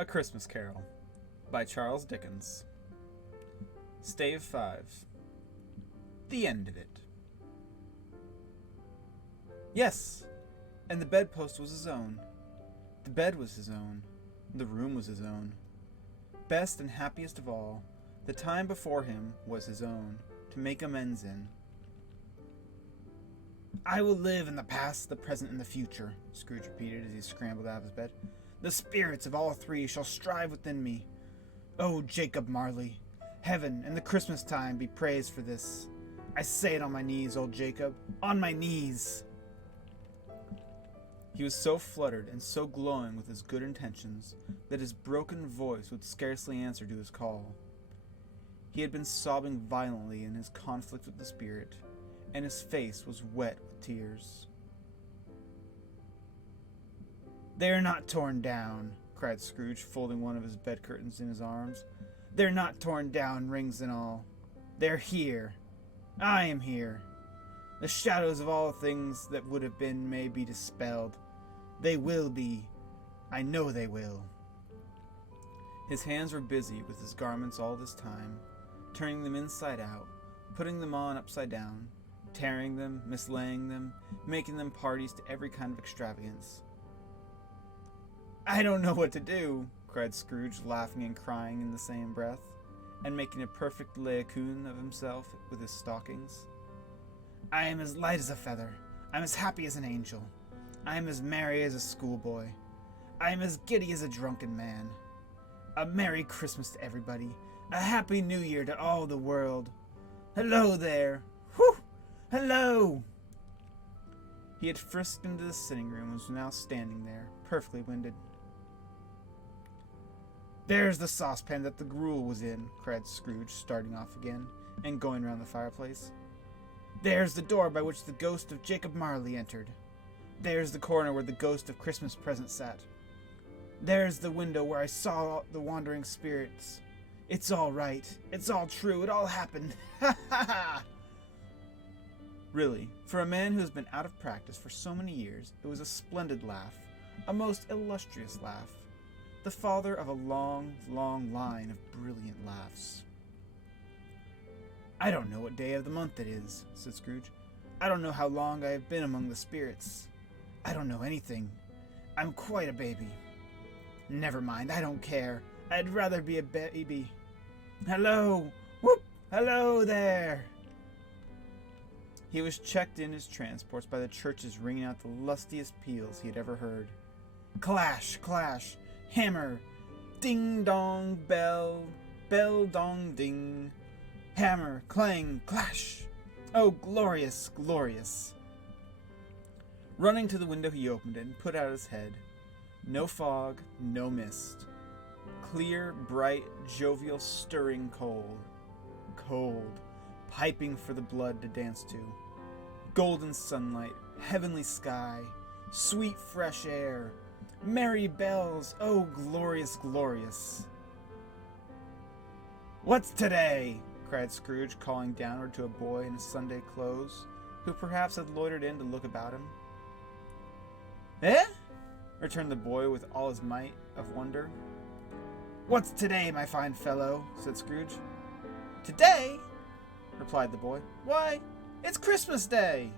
A Christmas Carol by Charles Dickens. Stave 5. The end of it. Yes, and the bedpost was his own. The bed was his own. The room was his own. Best and happiest of all, the time before him was his own, to make amends in. I will live in the past, the present, and the future, Scrooge repeated as he scrambled out of his bed. The spirits of all three shall strive within me. Oh, Jacob Marley, heaven and the Christmas time be praised for this. I say it on my knees, old Jacob, on my knees. He was so fluttered and so glowing with his good intentions that his broken voice would scarcely answer to his call. He had been sobbing violently in his conflict with the spirit, and his face was wet with tears. They are not torn down, cried Scrooge, folding one of his bed curtains in his arms. They're not torn down, rings and all. They're here. I am here. The shadows of all things that would have been may be dispelled. They will be. I know they will. His hands were busy with his garments all this time, turning them inside out, putting them on upside down, tearing them, mislaying them, making them parties to every kind of extravagance. I don't know what to do, cried Scrooge, laughing and crying in the same breath, and making a perfect laocoon of himself with his stockings. I am as light as a feather. I am as happy as an angel. I am as merry as a schoolboy. I am as giddy as a drunken man. A Merry Christmas to everybody. A Happy New Year to all the world. Hello there. Whew! Hello! He had frisked into the sitting room and was now standing there, perfectly winded. There's the saucepan that the gruel was in, cried Scrooge, starting off again, and going round the fireplace. There's the door by which the ghost of Jacob Marley entered. There's the corner where the ghost of Christmas Present sat. There's the window where I saw the wandering spirits. It's all right. It's all true. It all happened. Ha ha ha! Really, for a man who has been out of practice for so many years, it was a splendid laugh, a most illustrious laugh, the father of a long, long line of brilliant laughs. I don't know what day of the month it is, said Scrooge. I don't know how long I have been among the spirits. I don't know anything. I'm quite a baby. Never mind, I don't care. I'd rather be a baby. Hello! Whoop! Hello there! He was checked in his transports by the churches ringing out the lustiest peals he had ever heard. Clash, clash, hammer, ding-dong, bell, bell-dong-ding, hammer, clang, clash. Oh, glorious, glorious. Running to the window, he opened it and put out his head. No fog, no mist. Clear, bright, jovial, stirring cold. Cold, piping for the blood to dance to. Golden sunlight, heavenly sky, sweet fresh air, merry bells, oh glorious, glorious. What's today? Cried Scrooge, calling downward to a boy in his Sunday clothes, who perhaps had loitered in to look about him. Eh? Returned the boy with all his might of wonder. What's today, my fine fellow? Said Scrooge. Today? Replied the boy. Why, it's Christmas Day!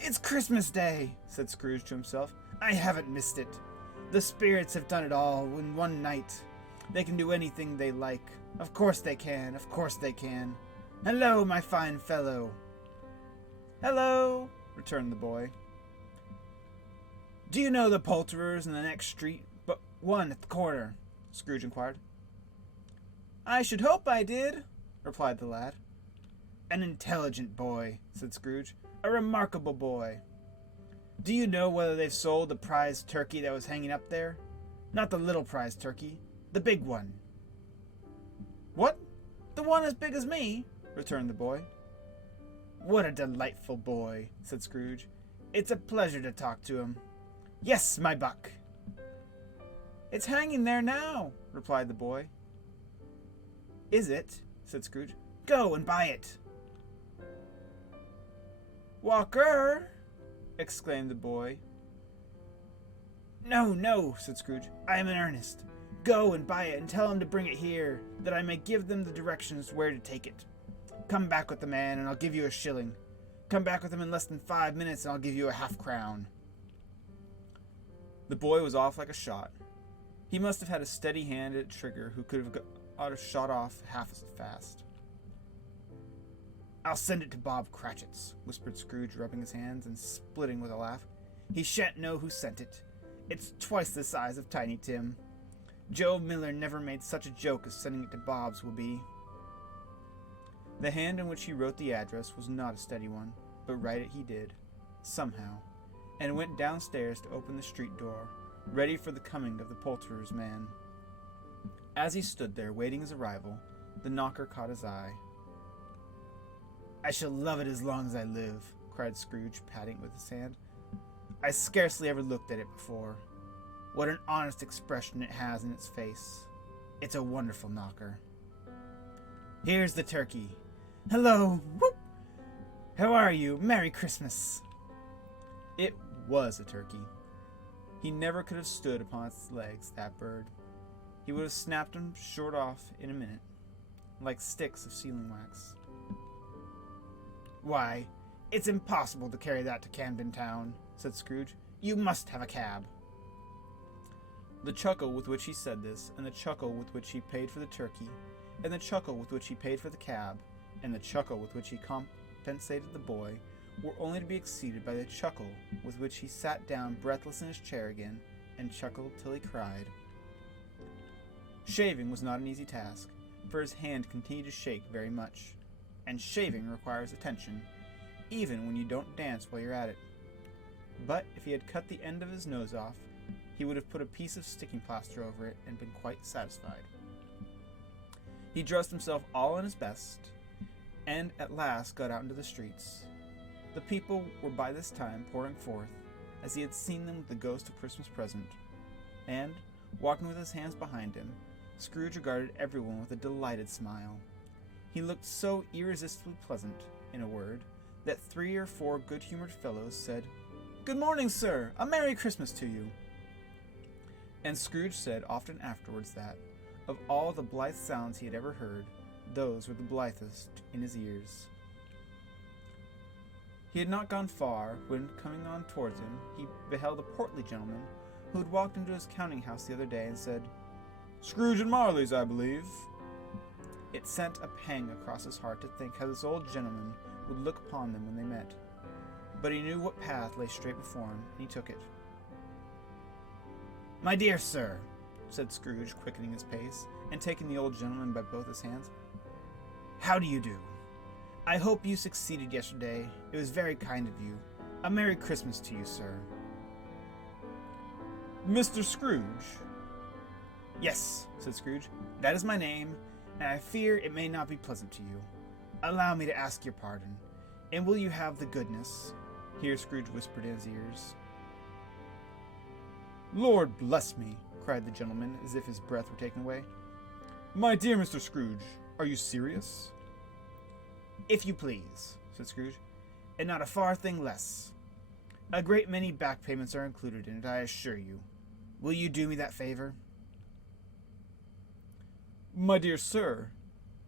It's Christmas Day, said Scrooge to himself. I haven't missed it. The spirits have done it all in one night. They can do anything they like. Of course they can, of course they can. Hello, my fine fellow. Hello, returned the boy. Do you know the poulterers in the next street, but one at the corner? Scrooge inquired. I should hope I did, replied the lad. An intelligent boy, said Scrooge. A remarkable boy. Do you know whether they've sold the prize turkey that was hanging up there? Not the little prize turkey, the big one. What? The one as big as me? Returned the boy. What a delightful boy, said Scrooge. It's a pleasure to talk to him. Yes, my buck. It's hanging there now, replied the boy. Is it? Said Scrooge. Go and buy it. Walker, exclaimed the boy. No, no, said Scrooge. I am in earnest. Go and buy it and tell him to bring it here, that I may give them the directions where to take it. Come back with the man, and I'll give you a shilling. Come back with him in less than 5 minutes, and I'll give you a half-crown. The boy was off like a shot. He must have had a steady hand at trigger who could have shot off half as fast. I'll send it to Bob Cratchit's, whispered Scrooge, rubbing his hands and splitting with a laugh. He shan't know who sent it. It's twice the size of Tiny Tim. Joe Miller never made such a joke as sending it to Bob's will be. The hand in which he wrote the address was not a steady one, but write it he did, somehow, and went downstairs to open the street door, ready for the coming of the poulterer's man. As he stood there waiting his arrival, the knocker caught his eye. I shall love it as long as I live, cried Scrooge, patting it with his hand. I scarcely ever looked at it before. What an honest expression it has in its face. It's a wonderful knocker. Here's the turkey. Hello! Whoop! How are you? Merry Christmas! It was a turkey. He never could have stood upon its legs, that bird. He would have snapped them short off in a minute, like sticks of sealing wax. Why, it's impossible to carry that to Camden Town, said Scrooge. You must have a cab. The chuckle with which he said this, and the chuckle with which he paid for the turkey, and the chuckle with which he paid for the cab, and the chuckle with which he compensated the boy, were only to be exceeded by the chuckle with which he sat down breathless in his chair again, and chuckled till he cried. Shaving was not an easy task, for his hand continued to shake very much, and shaving requires attention, even when you don't dance while you're at it. But if he had cut the end of his nose off, he would have put a piece of sticking plaster over it and been quite satisfied. He dressed himself all in his best, and at last got out into the streets. The people were by this time pouring forth, as he had seen them with the ghost of Christmas present, and, walking with his hands behind him, Scrooge regarded everyone with a delighted smile. He looked so irresistibly pleasant, in a word, that 3 or 4 good-humored fellows said, "Good morning, sir! A Merry Christmas to you!" And Scrooge said often afterwards that, of all the blithe sounds he had ever heard, those were the blithest in his ears. He had not gone far, when, coming on towards him, he beheld a portly gentleman who had walked into his counting-house the other day and said, "Scrooge and Marley's, I believe." It sent a pang across his heart to think how this old gentleman would look upon them when they met. But he knew what path lay straight before him, and he took it. "My dear sir," said Scrooge, quickening his pace, and taking the old gentleman by both his hands, "how do you do? I hope you succeeded yesterday. It was very kind of you. A Merry Christmas to you, sir." "Mr. Scrooge?" "Yes," said Scrooge, "that is my name, and I fear it may not be pleasant to you. Allow me to ask your pardon, and will you have the goodness—" Here Scrooge whispered in his ears. "Lord bless me!" cried the gentleman, as if his breath were taken away. "My dear Mr. Scrooge, are you serious?" "If you please," said Scrooge, "and not a far thing less. A great many back payments are included in it, I assure you. Will you do me that favor?" "My dear sir,"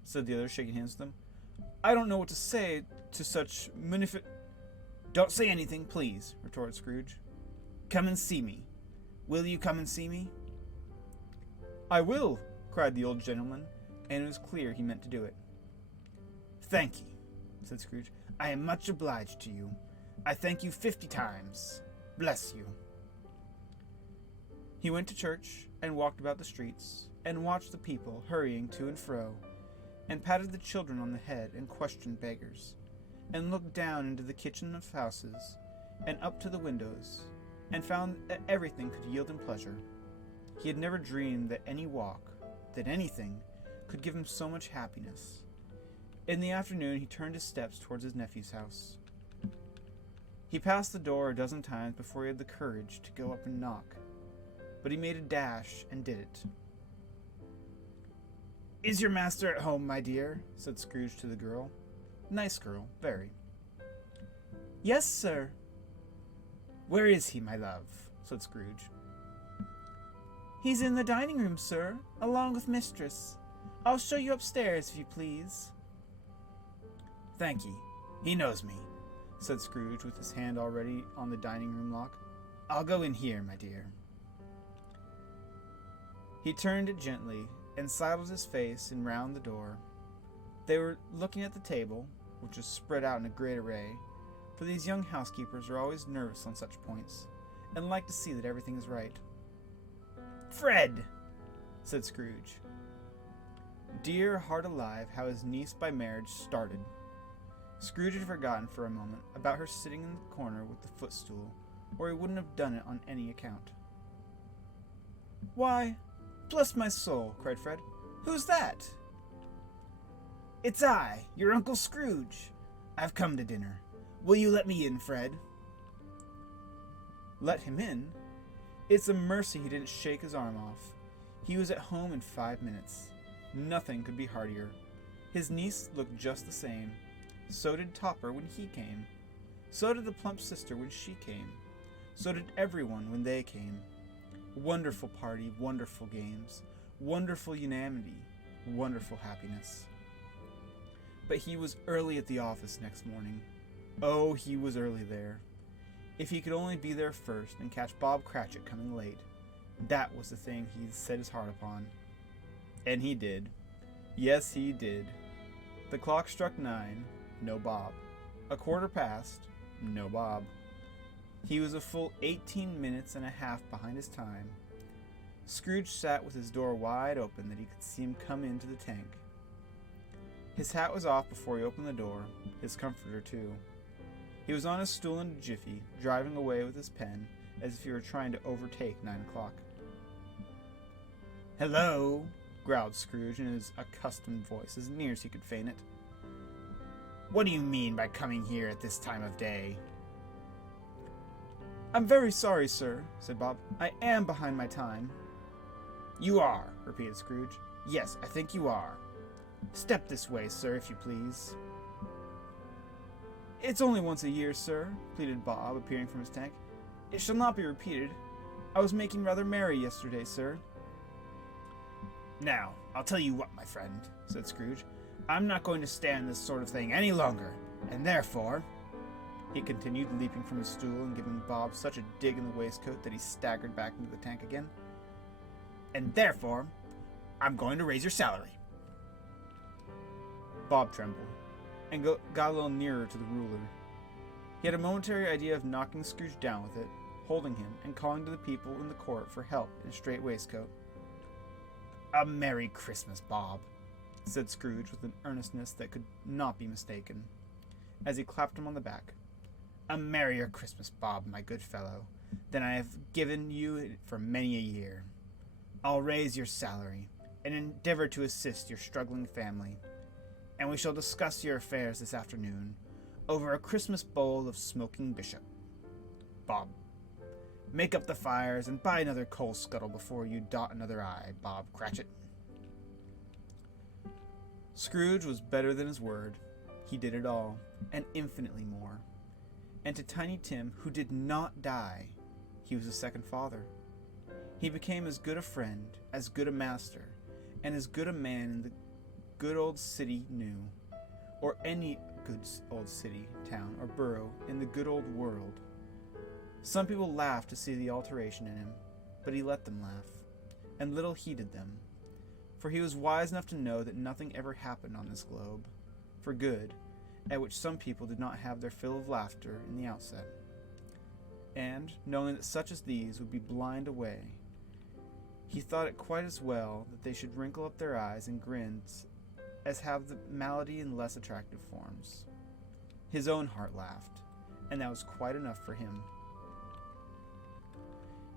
said the other, shaking hands with him, "I don't know what to say to such "Don't say anything, please," retorted Scrooge. "Come and see me. Will you come and see me?" "I will," cried the old gentleman, and it was clear he meant to do it. "Thank you," said Scrooge. "I am much obliged to you. I thank you 50 times. Bless you." He went to church, and walked about the streets, and watched the people hurrying to and fro, and patted the children on the head, and questioned beggars, and looked down into the kitchen of houses, and up to the windows, and found that everything could yield him pleasure. He had never dreamed that any walk, that anything, could give him so much happiness. In the afternoon he turned his steps towards his nephew's house. He passed the door a dozen times before he had the courage to go up and knock, but he made a dash and did it. "Is your master at home, my dear?" said Scrooge to the girl. Nice girl, very. "Yes, sir." "Where is he, my love?" said Scrooge. He's in the dining room, sir, along with Mistress. I'll show you upstairs, if you please. Thank ye. He knows me, said Scrooge, with his hand already on the dining room lock. I'll go in here, my dear. He turned it gently and sidled his face in round the door. They were looking at the table, which was spread out in a great array, for these young housekeepers are always nervous on such points, and like to see that everything is right. Fred, said Scrooge. Dear heart alive, how his niece by marriage started. Scrooge had forgotten for a moment about her sitting in the corner with the footstool, or he wouldn't have done it on any account. Why, bless my soul, cried Fred. Who's that? It's I, your Uncle Scrooge. I've come to dinner. Will you let me in, Fred? Let him in? It's a mercy he didn't shake his arm off. He was at home in 5 minutes. Nothing could be heartier. His niece looked just the same. So did Topper when he came. So did the plump sister when she came. So did everyone when they came. Wonderful party, wonderful games, wonderful unanimity, wonderful happiness. But he was early at the office next morning. Oh, he was early there. If he could only be there first and catch Bob Cratchit coming late, that was the thing he'd set his heart upon. And he did. Yes, he did. The clock struck 9, no Bob. 1/4 past, no Bob. He was a full 18 minutes and a half behind his time. Scrooge sat with his door wide open that he could see him come into the tank. His hat was off before he opened the door, his comforter too. He was on his stool in a jiffy, driving away with his pen, as if he were trying to overtake 9 o'clock. Hello, growled Scrooge in his accustomed voice, as near as he could feign it. What do you mean by coming here at this time of day? I'm very sorry, sir, said Bob. I am behind my time. You are, repeated Scrooge. Yes, I think you are. Step this way, sir, if you please. It's only once a year, sir, pleaded Bob, appearing from his tank. It shall not be repeated. I was making rather merry yesterday, sir. Now, I'll tell you what, my friend, said Scrooge. I'm not going to stand this sort of thing any longer, and therefore, he continued, leaping from his stool and giving Bob such a dig in the waistcoat that he staggered back into the tank again. And therefore, I'm going to raise your salary. Bob trembled, and got a little nearer to the ruler. He had a momentary idea of knocking Scrooge down with it, holding him, and calling to the people in the court for help in a strait waistcoat. A Merry Christmas, Bob, said Scrooge with an earnestness that could not be mistaken, as he clapped him on the back. A merrier Christmas, Bob, my good fellow, than I have given you for many a year. I'll raise your salary, and endeavor to assist your struggling family, and we shall discuss your affairs this afternoon over a Christmas bowl of smoking bishop. Bob, make up the fires and buy another coal scuttle before you dot another I, Bob Cratchit. Scrooge was better than his word. He did it all, and infinitely more. And to Tiny Tim, who did not die, he was a second father. He became as good a friend, as good a master, and as good a man in the good old city knew, or any good old city, town, or borough in the good old world. Some people laughed to see the alteration in him, but he let them laugh, and little heeded them, for he was wise enough to know that nothing ever happened on this globe, for good, at which some people did not have their fill of laughter in the outset. And, knowing that such as these would be blind away, he thought it quite as well that they should wrinkle up their eyes and grins as have the malady in less attractive forms. His own heart laughed, and that was quite enough for him.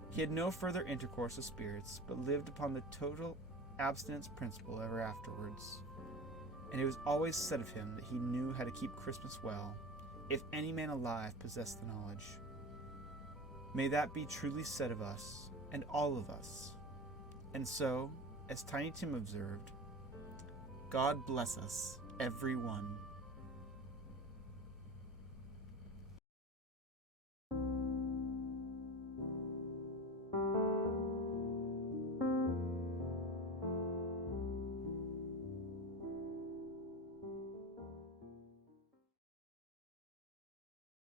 He had no further intercourse with spirits, but lived upon the total abstinence principle ever afterwards. And it was always said of him that he knew how to keep Christmas well, if any man alive possessed the knowledge. May that be truly said of us, and all of us. And so, as Tiny Tim observed, God bless us, every one.